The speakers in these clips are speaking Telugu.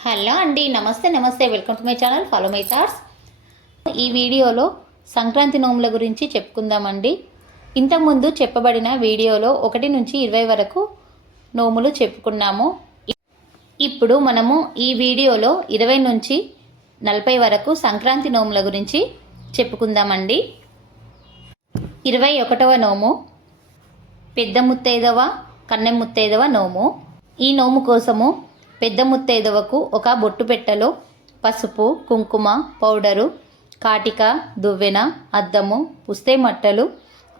హలో అండి, నమస్తే నమస్తే. Welcome to my channel, follow my thoughts. ఈ వీడియోలో సంక్రాంతి నోముల గురించి చెప్పుకుందామండి. ఇంతకుముందు చెప్పబడిన వీడియోలో 1 నుంచి 20 వరకు నోములు చెప్పుకున్నాము. ఇప్పుడు మనము ఈ వీడియోలో 20 నుంచి 40 వరకు సంక్రాంతి నోముల గురించి చెప్పుకుందామండి. 21వ నోము పెద్ద ముత్తైదవ కన్నె ముత్తైదవ నోము. ఈ నోము కోసము పెద్ద ముత్తైదవకు ఒక బొట్టు పెట్టెలో పసుపు, కుంకుమ, పౌడరు, కాటిక, దువ్వెన, అద్దము, పుస్తే మట్టలు,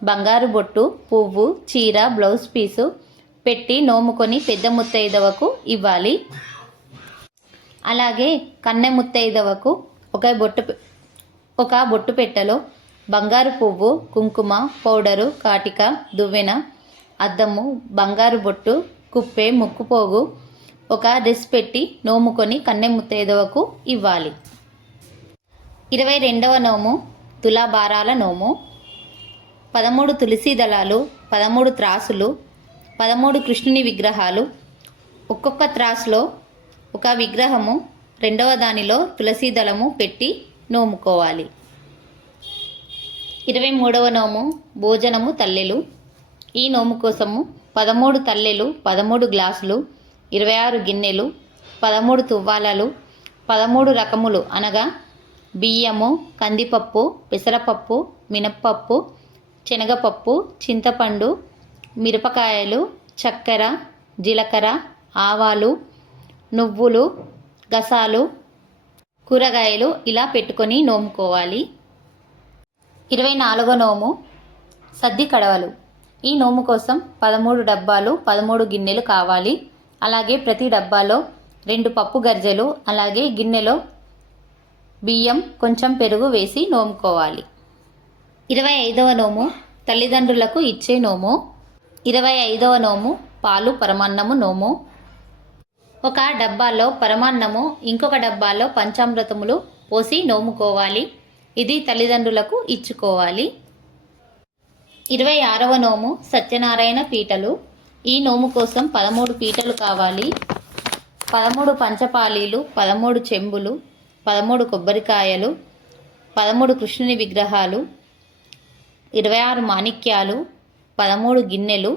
బంగారు బొట్టు, పువ్వు, చీర, బ్లౌజ్ పీసు పెట్టి నోముకొని పెద్ద ముత్తైదవకు ఇవ్వాలి. అలాగే కన్నె ముత్తైదవకు ఒక బొట్టు పెట్టెలో బంగారు పువ్వు, కుంకుమ, పౌడరు, కాటిక, దువ్వెన, అద్దము, బంగారు బొట్టు, కుప్పే, ముక్కుపోగు, ఒక డ్రెస్ పెట్టి నోముకొని కన్నె ముత్తైదవకు ఇవ్వాలి. 22వ నోము తులాభారాల నోము. 13 తులసి దళాలు, 13 త్రాసులు, 13 కృష్ణుని విగ్రహాలు, ఒక్కొక్క త్రాసులో ఒక విగ్రహము, రెండవ దానిలో తులసి దళము పెట్టి నోముకోవాలి. 23వ నోము భోజనము తల్లెలు. ఈ నోము కోసము 13 తల్లెలు, 13 గ్లాసులు, 26 గిన్నెలు, 13 తువ్వాలలు, 13 రకములు అనగా బియ్యము, కందిపప్పు, పెసరపప్పు, మినప్పప్పు, శనగపప్పు, చింతపండు, మిరపకాయలు, చక్కెర, జీలకర్ర, ఆవాలు, నువ్వులు, గసాలు, కూరగాయలు ఇలా పెట్టుకొని నోముకోవాలి. 24వ నోము సద్ది కడవలు. ఈ నోము కోసం 13 డబ్బాలు, 13 గిన్నెలు కావాలి. అలాగే ప్రతి డబ్బాలో 2 పప్పు గర్జెలు, అలాగే గిన్నెలో బియ్యం, కొంచెం పెరుగు వేసి నోముకోవాలి. 25వ నోము తల్లిదండ్రులకు ఇచ్చే నోము. 25వ నోము పాలు పరమాన్నము నోము. ఒక డబ్బాలో పరమాన్నము, ఇంకొక డబ్బాలో పంచామృతములు పోసి నోముకోవాలి. ఇది తల్లిదండ్రులకు ఇచ్చుకోవాలి. 26వ నోము సత్యనారాయణ పీటలు. ఈ నోము కోసం 13 పీటలు కావాలి. 13 పంచపాలీలు, 13 చెంబులు, 13 కొబ్బరికాయలు, 13 కృష్ణుని విగ్రహాలు, 26 మాణిక్యాలు, 13 గిన్నెలు,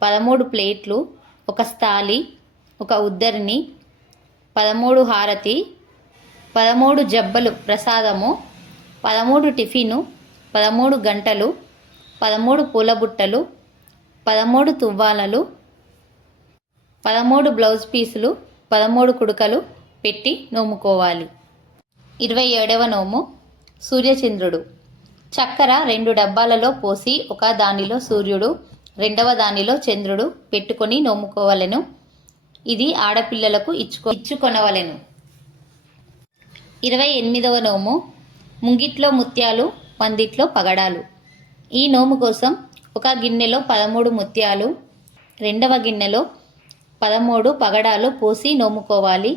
13 ప్లేట్లు, ఒక స్థాలి, ఒక ఉద్దరిని, 13 హారతి, 13 జబ్బలు ప్రసాదము, 13 టిఫిను, 13 గంటలు, 13 పూలబుట్టలు, 13 తువ్వాలలు, 13 బ్లౌజ్ పీసులు, 13 కుడుకలు పెట్టి నోముకోవాలి. 27వ నోము సూర్యచంద్రుడు. చక్కెర 2 డబ్బాలలో పోసి ఒక దానిలో సూర్యుడు, రెండవ దానిలో చంద్రుడు పెట్టుకొని నోముకోవలెను. ఇది ఆడపిల్లలకు ఇచ్చుకొనవలెను. 28వ నోము ముంగిట్లో ముత్యాలు, పందిట్లో పగడాలు. ఈ నోము కోసం ఒక గిన్నెలో 13 ముత్యాలు, రెండవ గిన్నెలో 13 పగడాలు పోసి నోముకోవాలి.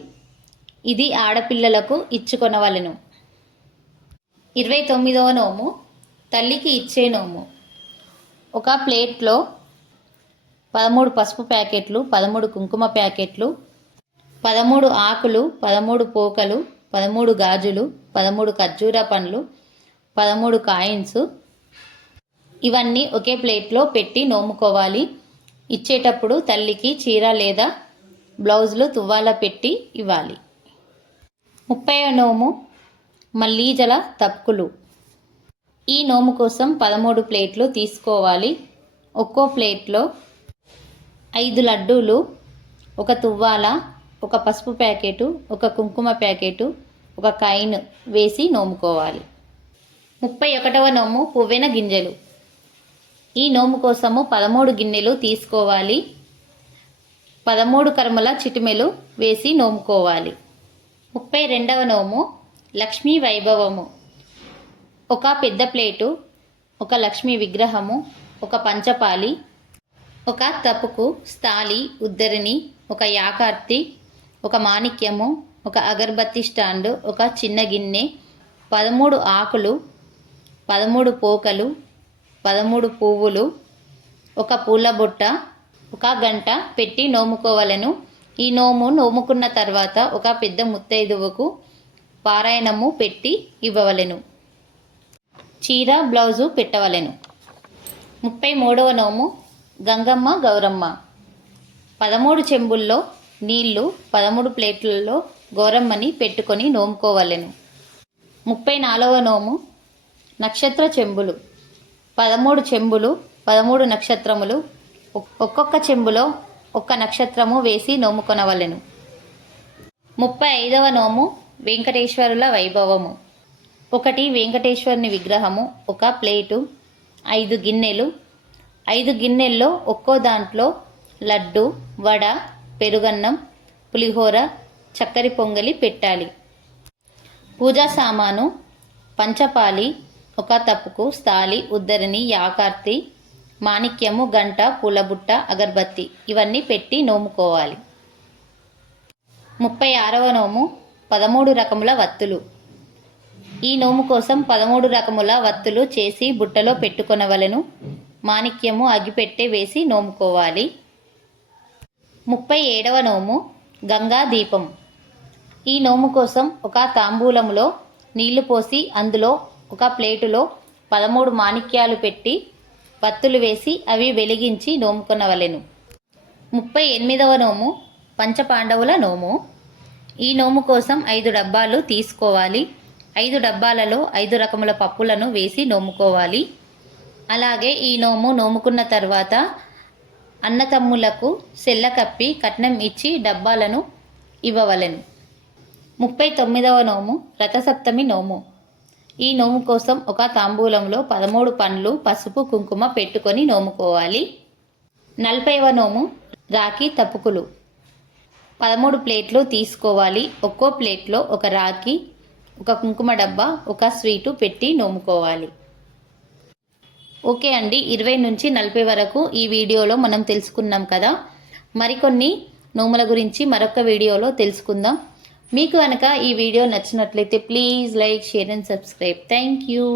ఇది ఆడపిల్లలకు ఇచ్చుకొనవలెను. 29వ నోము తల్లికి ఇచ్చే నోము. ఒక ప్లేట్లో 13 పసుపు ప్యాకెట్లు, 13 కుంకుమ ప్యాకెట్లు, 13 ఆకులు, 13 పోకలు, 13 గాజులు, 13 ఖర్జూర పండ్లు, 13 కాయిన్స్ ఇవన్నీ ఒకే ప్లేట్లో పెట్టి నోముకోవాలి. ఇచ్చేటప్పుడు తల్లికి చీర లేదా బ్లౌజులు తువ్వాల పెట్టి ఇవ్వాలి. 30వ నోము మల్లీజల తప్పులు. ఈ నోము కోసం 13 ప్లేట్లు తీసుకోవాలి. ఒక్కో ప్లేట్లో 5 లడ్డూలు, ఒక తువ్వాల, ఒక పసుపు ప్యాకెటు, ఒక కుంకుమ ప్యాకెటు, ఒక కాయిన్ వేసి నోముకోవాలి. 31వ నోము పువ్వెన గింజలు. ఈ నోము కోసము 13 గిన్నెలు తీసుకోవాలి. 13 కర్మల చిటిమెలు వేసి నోముకోవాలి. 32వ నోము లక్ష్మీ వైభవము. ఒక పెద్ద ప్లేటు, ఒక లక్ష్మీ విగ్రహము, ఒక పంచపాలి, ఒక తపుకు, స్థాలి, ఉద్దరిని, ఒక యాకార్తి, ఒక మాణిక్యము, ఒక అగరబత్తి స్టాండు, ఒక చిన్న గిన్నె, 13 ఆకులు, 13 పోకలు, 13 పువ్వులు, ఒక పూల బుట్ట, ఒక గంట పెట్టి నోముకోవలెను. ఈ నోము నోముకున్న తర్వాత ఒక పెద్ద ముత్తైదువకు పారాయణము పెట్టి ఇవ్వవలెను. చీర బ్లౌజు పెట్టవలెను. 33వ నోము గంగమ్మ గౌరమ్మ. 13 చెంబుల్లో నీళ్లు 13 ప్లేట్లలో గౌరమ్మని పెట్టుకొని నోముకోవలెను. 34వ నోము నక్షత్ర చెంబులు. 13 చెంబులు 13 నక్షత్రములు, ఒక్కొక్క చెంబులో ఒక్క నక్షత్రము వేసి నోముకొనవలెను. 35వ నోము వెంకటేశ్వరుల వైభవము. 1 వెంకటేశ్వరుని విగ్రహము, 1 ప్లేటు, 5 గిన్నెలు. 5 గిన్నెల్లో ఒక్కో దాంట్లో లడ్డు, వడ, పెరుగన్నం, పులిహోర, చక్కెర పొంగలి పెట్టాలి. పూజా సామాను పంచపాలి, 1 తప్పుకు, స్థాలి, ఉద్దరిని, యాకార్తి, మాణిక్యము, గంట, పూలబుట్ట, అగర్బత్తి ఇవన్నీ పెట్టి నోముకోవాలి. 36వ నోము 13 రకముల వత్తులు. ఈ నోము కోసం 13 రకముల వత్తులు చేసి బుట్టలో పెట్టుకొనవలెను. మాణిక్యము అగిపెట్టె వేసి నోముకోవాలి. 37వ నోము గంగా దీపం. ఈ నోము కోసం 1 తాంబూలములో నీళ్లు పోసి అందులో 1 ప్లేటులో 13 మాణిక్యాలు పెట్టి వత్తులు వేసి అవి వెలిగించి నోముకొనవలెను. 38వ నోము పంచపాండవుల నోము. ఈ నోము కోసం 5 డబ్బాలు తీసుకోవాలి. 5 డబ్బాలలో 5 రకముల పప్పులను వేసి నోముకోవాలి. అలాగే ఈ నోము నోముకున్న తర్వాత అన్నతమ్ములకు సెల్ల కప్పి కట్నం ఇచ్చి డబ్బాలను ఇవ్వవలెను. 39వ నోము రథసప్తమి నోము. ఈ నోము కోసం 1 తాంబూలంలో 13 పండ్లు, పసుపు, కుంకుమ పెట్టుకొని నోముకోవాలి. 40వ నోము రాఖీ తప్పుకులు. 13 ప్లేట్లు తీసుకోవాలి. ఒక్కో ప్లేట్లో 1 రాఖీ, 1 కుంకుమ డబ్బా, 1 స్వీటు పెట్టి నోముకోవాలి. ఓకే అండి, 20 నుంచి 40 వరకు ఈ వీడియోలో మనం తెలుసుకున్నాం కదా. మరికొన్ని నోముల గురించి మరొక వీడియోలో తెలుసుకుందాం. మీకు కనుక ఈ వీడియో నచ్చినట్లయితే please like, share and subscribe. Thank you.